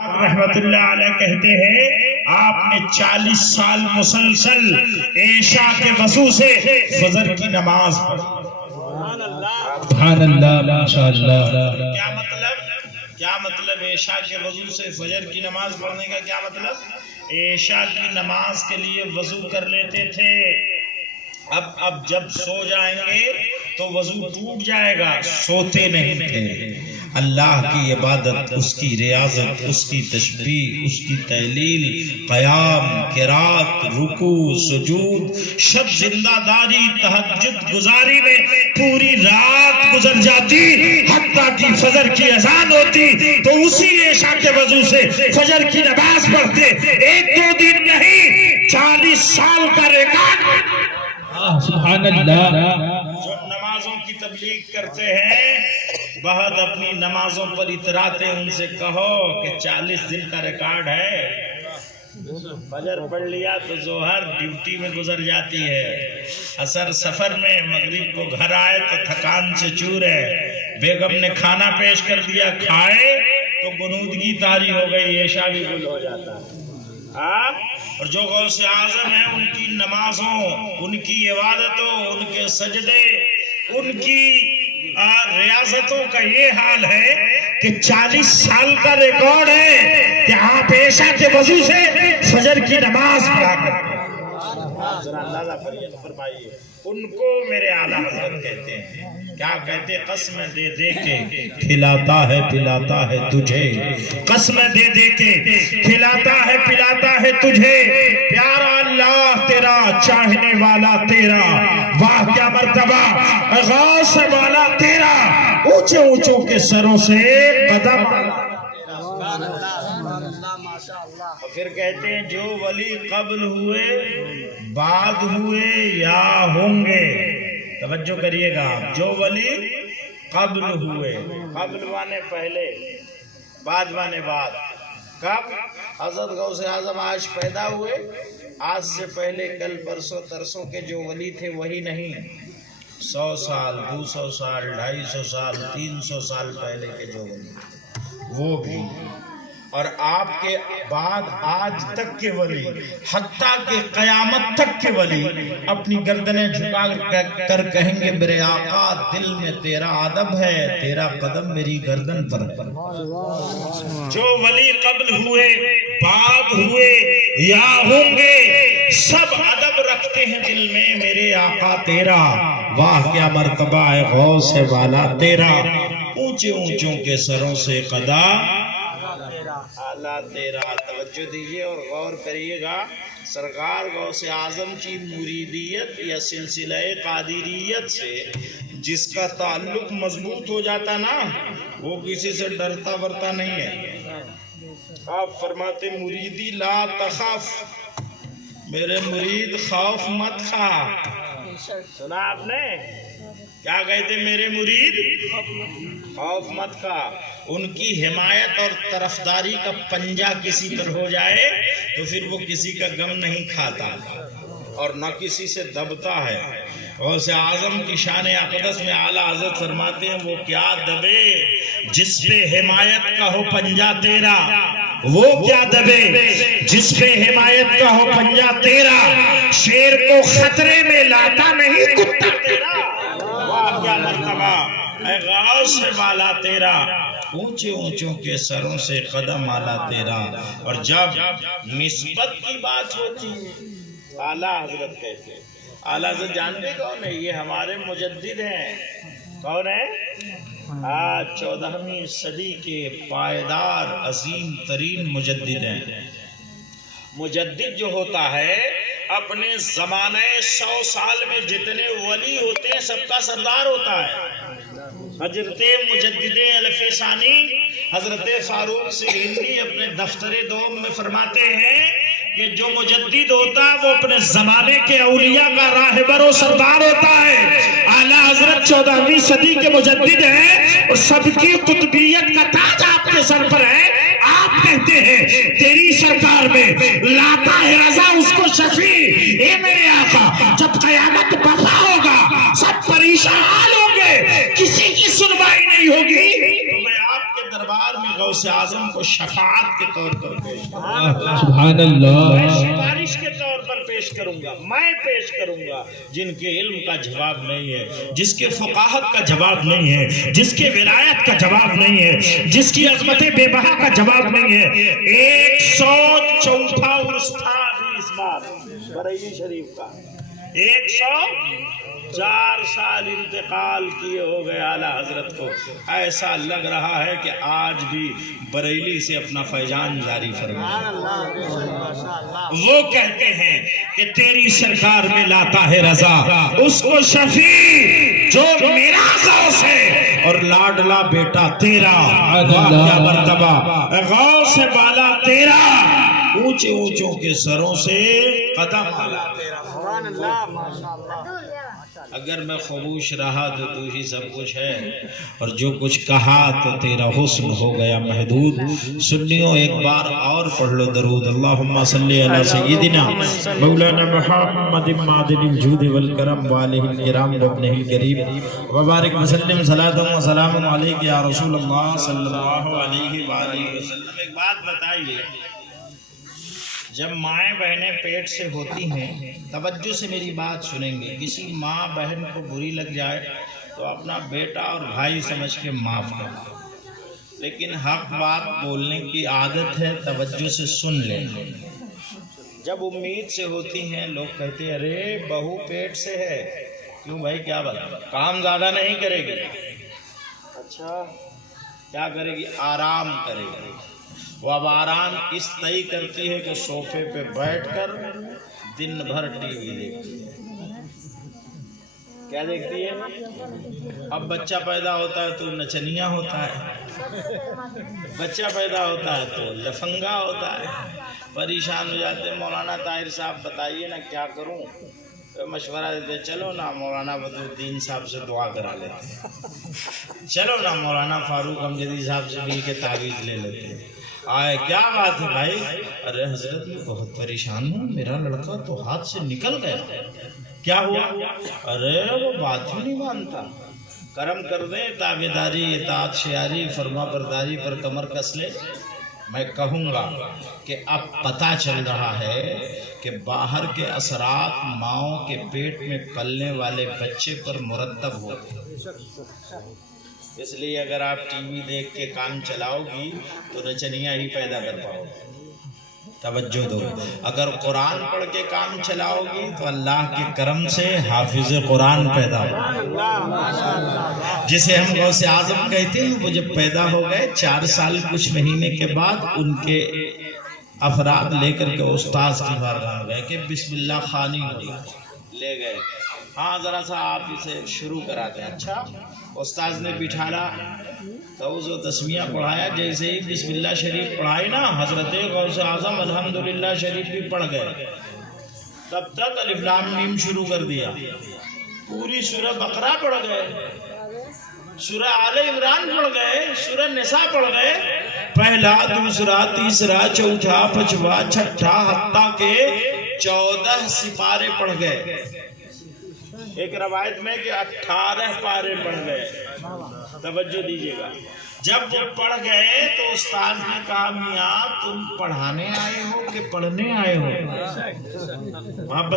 رحمت اللہ علیہ کہتے ہیں آپ نے 40 سال مسلسل عشاء کے وضو سے فجر کی نماز پڑھی۔ سبحان اللہ ماشاءاللہ۔ کیا مطلب عشاء کے وضو سے فجر کی نماز پڑھنے کا کیا مطلب؟ عشاء کی نماز کے لیے وضو کر لیتے تھے، اب جب سو جائیں گے تو وضو ٹوٹ جائے گا، سوتے نہیں تھے۔ اللہ کی عبادت، اس کی ریاضت، اس کی تسبیح، اس کی تحلیل، قیام، قرات، رکوع، سجود، شب زندہ داری، تہجد گزاری میں پوری رات گزر جاتی، حتیٰ کہ فجر کی اذان ہوتی تو اسی عشاء کے وضو سے فجر کی نماز پڑھتے۔ ایک دو دن نہیں، 40 سال کا ریکارڈ۔ سبحان اللہ۔ جو نمازوں کی تبلیغ کرتے ہیں بہت اپنی نمازوں پر اتراتے، ان سے کہو کہ 40 دن کا ریکارڈ ہے، فجر پڑھ لیا تو ظہر ڈیوٹی میں گزر جاتی ہے، عصر سفر میں، مغرب کو گھر آئے تو تھکان سے چور ہے، بیگم نے کھانا پیش کر دیا کھائے تو غنودگی طاری ہو گئی، عشاء بھی گل ہو جاتا ہے۔ اور جو غوث اعظم ہیں ان کی نمازوں، ان کی عبادتوں، ان کے سجدے، ان کی ریاضتوں کا یہ حال ہے کہ 40 سال کا ریکارڈ ہے کہ آپ عشاء کے وضو سے فجر کی نماز پڑھا کرتے ہیں۔ ذرا اندازہ فرمائیے، ان کو میرے اعلیٰ حضرت کہتے ہیں، کیا کہتے؟ قسم دے دے کے کھلاتا ہے پلاتا ہے تجھے، قسم دے دے کے کھلاتا ہے پلاتا ہے تجھے، پیارا اللہ تیرا، چاہنے والا تیرا، واہ کیا مرتبہ، غوث والا تیرا، اونچے اونچوں کے سروں سے قدم۔ پھر کہتے ہیں جو ولی قبل ہوئے بعد ہوئے یا ہوں گے، توجہ کریے گا، جو ولی قبل ہوئے، قبل مانے پہلے، بعد مانے بعد، کب؟ حضرت غوث اعظم آج پیدا ہوئے، آج سے پہلے کل پرسوں ترسوں کے جو ولی تھے وہی نہیں، 100 سال 200 سال 250 سال 300 سال پہلے کے جو ولی وہ بھی، اور آپ کے بعد آج تک کے ولی، حتیٰ کہ قیامت تک کے ولی اپنی گردنیں جھکا کر کہیں گے میرے آقا دل میں تیرا ادب ہے، تیرا قدم میری گردن پر ہے۔ جو ولی قبل ہوئے بعد ہوئے یا ہوں گے، سب ادب رکھتے ہیں دل میں میرے آقا تیرا، واہ کیا مرتبہ ہے غوث والا تیرا، اونچے اونچوں کے سروں سے قدا تیرا۔ توجہ دیجئے اور غور کریے گا، سرکار غوث اعظم کی مریدیت یا سلسلہ قادریت سے جس کا تعلق مضبوط ہو جاتا نا، وہ کسی سے ڈرتا ورتا نہیں ہے۔ آپ فرماتے مریدی لا تخاف، میرے مرید خوف مت کھا، سنا آپ نے؟ کیا کہتے میرے مرید خوف مت کھا، ان کی حمایت اور طرفداری کا پنجہ کسی پر ہو جائے تو پھر وہ کسی کا غم نہیں کھاتا اور نہ کسی سے دبتا ہے۔ غوث اعظم کی شان اقدس میں اعلیٰ حضرت فرماتے ہیں وہ کیا دبے جس پہ حمایت کا ہو پنجہ تیرا، وہ کیا دبے جس پہ حمایت کا ہو پنجہ تیرا، شیر کو خطرے میں لاتا نہیں کتا تیرا، واہ کیا مرتبہ اے غوث والا تیرا، اونچے اونچوں کے سروں سے قدم آلا تیرا۔ اور جب نسبت کی بات ہوتی اعلیٰ حضرت کہتے ہیں، اعلیٰ حضرت جانتے کون ہے؟ یہ ہمارے مجدد ہیں۔ کون ہے؟ آج 14ویں صدی کے پائیدار عظیم ترین مجدد ہیں۔ مجدد جو ہوتا ہے اپنے زمانے 100 سال میں جتنے ولی ہوتے ہیں سب کا سردار ہوتا ہے۔ حضرت مجدد الف ثانی حضرت فاروق سہندی اپنے دفتر دوم میں فرماتے ہیں کہ جو مجدد ہوتا ہے وہ اپنے زمانے کے اولیاء کا راہبر و سردار ہوتا ہے۔ اعلیٰ حضرت 14ویں صدی کے مجدد ہیں اور سب کی قطبیت کا تاج آپ کے سر پر ہے۔ آپ کہتے ہیں تیری سرکار میں لاتا ہے رضا اس کو شفیع، اے میرے آقا جب قیامت برپا ہوگا سب پریشان ہوں گے، کسی کی سنوائی نہیں ہوگی، تو میں آپ کے دربار میں غوث اعظم کو شفاعت کے طور پر پیش کروں گا، سبحان اللہ، میں سفارش کے طور پر پیش کروں گا، میں پیش کروں گا۔ جن کے علم کا جواب نہیں ہے، جس کے فقاہت کا جواب نہیں ہے، جس کے ولایت کا جواب نہیں ہے، جس کی عظمت بے بہا کا جواب نہیں ہے۔ 104 عرس تھا ابھی اس بار بریلی شریف کا، 104 سال انتقال کیے ہو گئے اعلیٰ حضرت کو۔ ایسا لگ رہا ہے کہ آج بھی بریلی سے اپنا فیضان جاری فرمائے۔ وہ کہتے ہیں کہ تیری سرکار میں لاتا ہے رضا اس کو شفیع جو میرا غوث ہے، اور لاڈلا بیٹا تیرا، کیا مرتبہ غوث بالا تیرا، اونچے اونچوں کے سروں سے قدم آلا تیرا۔ اگر میں خاموش رہا تو تو ہی سب کچھ ہے، اور جو کچھ کہا تو تیرا حسن ہو گیا محدود۔ سنیو ایک بار اور پڑھ لو درود، اللہم صلی علی سیدنا مولانا محمد معدن الجود والکرم والہ الکرام وابنہ الکریم وبارک وسلم صلاۃ و سلام علیک یا رسول اللہ صلی اللہ علیہ وآلہ وسلم۔ ایک بات بتائیے، جب مائیں بہنیں پیٹ سے ہوتی ہیں، توجہ سے میری بات سنیں گے، کسی ماں بہن کو بری لگ جائے تو اپنا بیٹا اور بھائی سمجھ کے معاف کر، لیکن حق بات بولنے کی عادت ہے، توجہ سے سن لیں۔ جب امید سے ہوتی ہیں، لوگ کہتے ہیں ارے بہو پیٹ سے ہے، کیوں بھائی کیا بات، کام زیادہ نہیں کرے گی؟ اچھا کیا کرے گی؟ آرام کرے گی۔ وہ اب آرام اس طرح کرتی ہے کہ صوفے پہ بیٹھ کر دن بھر ٹی وی دیکھتی ہے۔ کیا دیکھتی ہے؟ اب بچہ پیدا ہوتا ہے تو نچنیا ہوتا ہے، بچہ پیدا ہوتا ہے تو لفنگا ہوتا ہے، پریشان ہو جاتے ہیں۔ مولانا طاہر صاحب بتائیے نا کیا کروں؟ مشورہ دیتے چلو نا مولانا بدرالدین صاحب سے دعا کرا لیتے، چلو نا مولانا فاروق امجدی صاحب سے مل کے تعویذ لے لیتے۔ آئے کیا بات ہے بھائی؟ ارے حضرت میں بہت پریشان ہوں، میرا لڑکا تو ہاتھ سے نکل گیا۔ کیا ہوا؟ ارے وہ بات ہی نہیں مانتا۔ کرم کر دیں، تابعداری اطاعت شیاری فرما برداری پر کمر کس لے۔ میں کہوں گا کہ اب پتہ چل رہا ہے کہ باہر کے اثرات ماؤں کے پیٹ میں پلنے والے بچے پر مرتب ہوتے ہیں۔ اس لیے اگر آپ ٹی وی دیکھ کے کام چلاؤ گی تو نچنیاں ہی پیدا کر پاؤ گی۔ توجہ دو، اگر قرآن پڑھ کے کام چلاؤ گی تو اللہ کے کرم سے حافظ قرآن پیدا ہو، جسے ہم غوث اعظم کہتے ہیں۔ وہ جب پیدا ہو گئے 4 سال کچھ مہینے کے بعد ان کے افراد لے کر کے استاذ کی بارگاہ گئے کہ بسم اللہ خوانی ہو، لے گئے، ہاں ذرا سا آپ اسے شروع کراتے ہیں۔ اچھا، استاذ نے بٹھانا توز و تسمیہ پڑھایا، جیسے ہی بسم اللہ شریف پڑھائی نا، حضرت غوث اعظم الحمدللہ شریف بھی پڑھ گئے۔ تب تک الف لام میم شروع کر دیا، پوری سورہ بقرہ پڑھ گئے، سورہ آل عمران پڑھ گئے، سورہ نساء پڑھ گئے، پہلا دوسرا تیسرا چوتھا پانچواں چھٹا حتیٰ کہ 14 سپارے پڑھ گئے۔ ایک روایت میں کہ 18 پارے پڑھ گئے۔ توجہ دیجیے گا، جب وہ پڑھ گئے تو استاد نے کہا میاں تم پڑھانے آئے ہو کہ پڑھنے آئے ہو؟